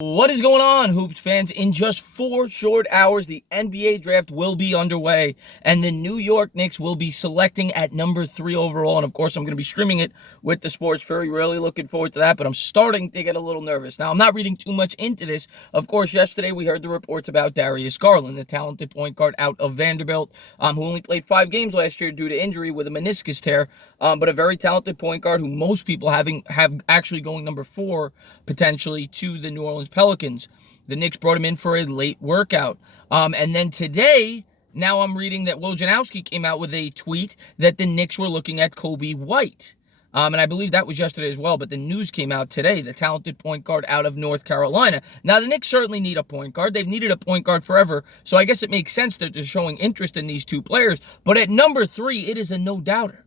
What is going on, Hoops fans? In just 4 short hours, the NBA draft will be underway, and the New York Knicks will be selecting at number 3 overall. And of course, I'm going to be streaming it with the Sports Fury. Really looking forward to that, but I'm starting to get a little nervous. Now, I'm not reading too much into this. Of course, yesterday we heard the reports about Darius Garland, the talented point guard out of Vanderbilt, who only played 5 games last year due to injury with a meniscus tear, but a very talented point guard who most people have actually going number 4 potentially to the New Orleans Pelicans. The Knicks brought him in for a late workout. And then today, now I'm reading that Wojnarowski came out with a tweet that the Knicks were looking at Coby White. And I believe that was yesterday as well, but the news came out today, the talented point guard out of North Carolina. Now, the Knicks certainly need a point guard. They've needed a point guard forever, so I guess it makes sense that they're showing interest in these two players. But at number 3, it is a no-doubter.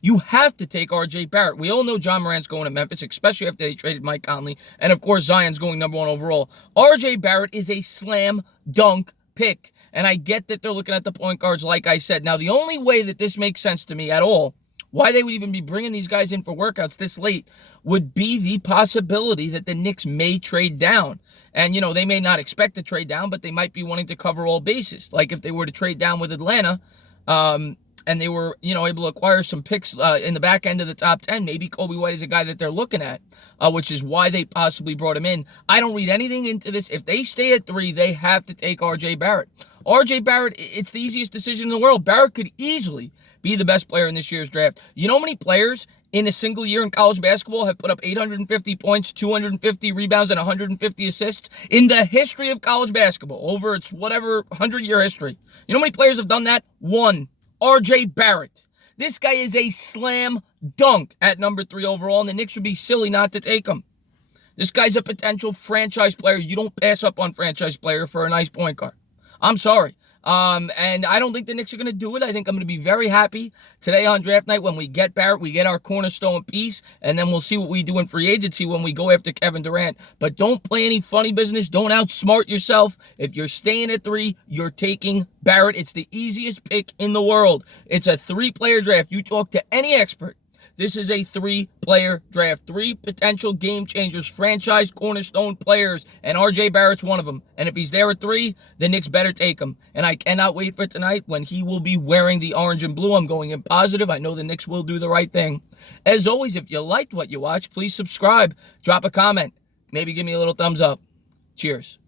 You have to take R.J. Barrett. We all know John Morant's going to Memphis, especially after they traded Mike Conley. And, of course, Zion's going number 1 overall. R.J. Barrett is a slam dunk pick. And I get that they're looking at the point guards, like I said. Now, the only way that this makes sense to me at all, why they would even be bringing these guys in for workouts this late, would be the possibility that the Knicks may trade down. And, they may not expect to trade down, but they might be wanting to cover all bases. Like if they were to trade down with Atlanta, and they were, able to acquire some picks in the back end of the top 10. Maybe Coby White is a guy that they're looking at, which is why they possibly brought him in. I don't read anything into this. If they stay at 3, they have to take R.J. Barrett. R.J. Barrett, it's the easiest decision in the world. Barrett could easily be the best player in this year's draft. You know how many players in a single year in college basketball have put up 850 points, 250 rebounds, and 150 assists in the history of college basketball, over its whatever 100-year history? You know how many players have done that? 1. R.J. Barrett. This guy is a slam dunk at number 3 overall, and the Knicks would be silly not to take him. This guy's a potential franchise player. You don't pass up on franchise player for a nice point guard. I'm sorry. And I don't think the Knicks are going to do it. I think I'm going to be very happy today on draft night when we get Barrett, we get our cornerstone piece, and then we'll see what we do in free agency when we go after Kevin Durant. But don't play any funny business. Don't outsmart yourself. If you're staying at 3, you're taking Barrett. It's the easiest pick in the world. It's a 3-player draft. You talk to any expert. This is a 3-player draft. 3 potential game changers, franchise cornerstone players, and R.J. Barrett's one of them. And if he's there at 3, the Knicks better take him. And I cannot wait for tonight when he will be wearing the orange and blue. I'm going in positive. I know the Knicks will do the right thing. As always, if you liked what you watched, please subscribe, drop a comment, maybe give me a little thumbs up. Cheers.